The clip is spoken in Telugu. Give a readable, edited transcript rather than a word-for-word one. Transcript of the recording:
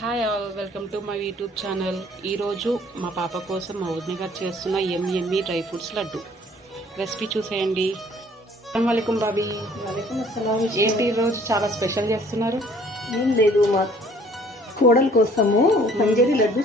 Hi all, welcome to my YouTube channel. ఈరోజు మా పాప కోసం మా వదిన గారు చేస్తున్న ఎమ్మి డ్రై ఫ్రూట్స్ లడ్డు రెసిపీ చూసేయండి. అస్సలాముఅలైకుం బాబీ. వాలేకుం అస్సలాం. ఏంటి ఈరోజు చాలా స్పెషల్ చేస్తున్నారు? ఏం లేదు, మా కోడల కోసము పంజరి లడ్డు